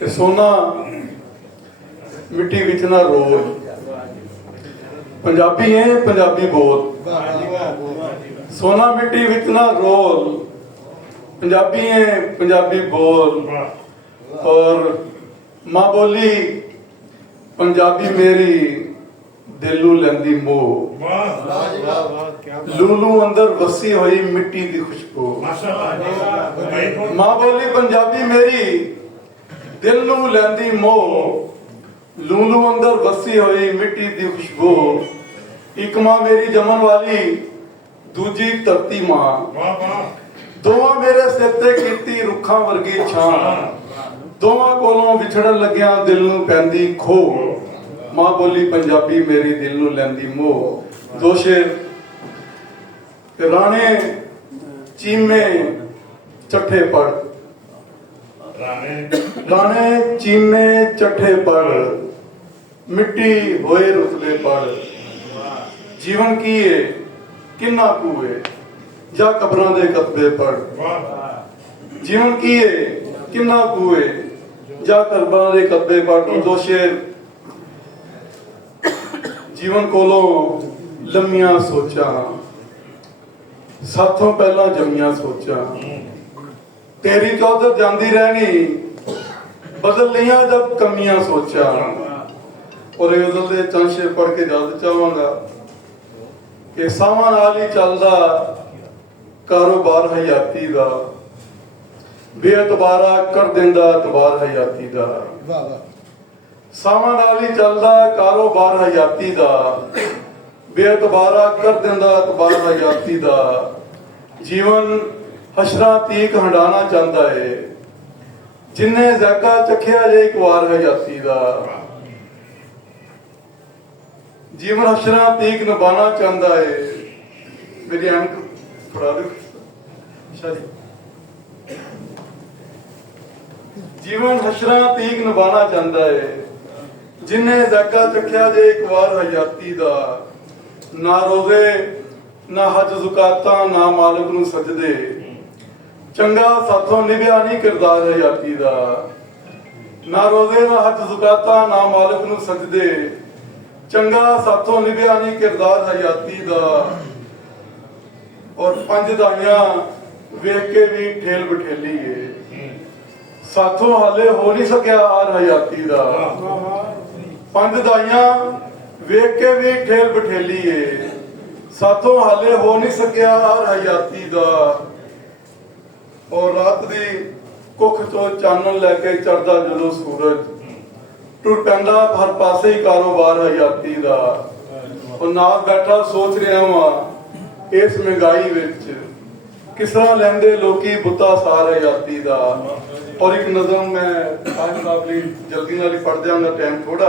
कि सोना मिट्टी विच ना रोल। पंजाबी है पंजाबी बोल। सोना मिट्टी विच ना रोल, पंजाबी है पंजाबी बोल। और मां बोली पंजाबी मेरी दिल नूं लैंदी मोह। लूलू अंदर वसी हुई मिट्टी दी खुशबू। मां बोली पंजाबी मेरी दिल नूं लैंदी मोह। लूलू अंदर वसी हुई मिट्टी दी खुशबू। एक मां मेरी जमन वाली, दूजी धरती मां। दोवां मेरे सिर ते कीती रुखां वर्गी छां। दोवां कोलों विछड़न लग्या दिल नूं पैंदी खो। मां बोली पंजाबी मेरी दिल नूं लैंदी मोह। दो शेर। राणे चीमे चट्ठे पड़, राणे चीमे चट्ठे पड़, मिट्टी होए रुतबे पड़। जीवन की है किन्ना कूए, जा कबरां दे कतबे पड़। जीवन की है किन्ना कूए, जा कबरां दे कतबे पड़। दो शेर। जीवन कोलों लम्मियां सोचा, साथों पहला जमियां सोचा। तेरी चौधर जाती रहनी, बदल लिया जब कमियां सोचा। और गजल दे चंद शेर पढ़ के इजाजत चाहांगा कि सावां नाल ही चलदा कारोबार हयाती दा, बेअतबारा कर दिंदा एतबार हयाती दा। सावां नाल ही चलदा कारोबार हयाती दा, बेअतबारा कर दिंदा एतबार हयाती दा। जीवन हशरा तीक हंडाना चाहता है, जिन्ने ज़ायका चखिया जे एक वार हयाती दा। जीवन हशरा तीक निभाना चाहता है। मेरी अनक फड़ा दो। जीवन हशरा तीक निभाना चाहता है, जिन्ने ज़ायका चखिया जे एक वार हयाती दा। ना रोजे ना हज ज़ुकाता ना मालिक नूं सजदे, चंगा साथों निभया नहीं किरदार हयाती दा। ना रोजे ना हज ज़ुकाता ना मालिक नूं सजदे, चंगा साथों निभया नहीं किरदार हयाती दा। और पंज दाइयां वेख के भी ठेल बठेली है, साथों हाले हो नहीं सकिया आर हयाती दा। पंज दाइयां वेख के भी ठेल बठेली है, साथों हाले हो नहीं सकिया आर हयाती दा। और रात दी कुख चो चानन लैके चढ़दा जदों सूरज, टुर पैंदा हर पासे ही कारोबार हयाती दा। और नाल बैठा सोच रहा वां इस महंगाई विच किस तरह लैंदे लोकी बुता सार हयाती दा। और एक नज़म मैं जल्दी नाल ही पढ़ दियांगा, टाइम थोड़ा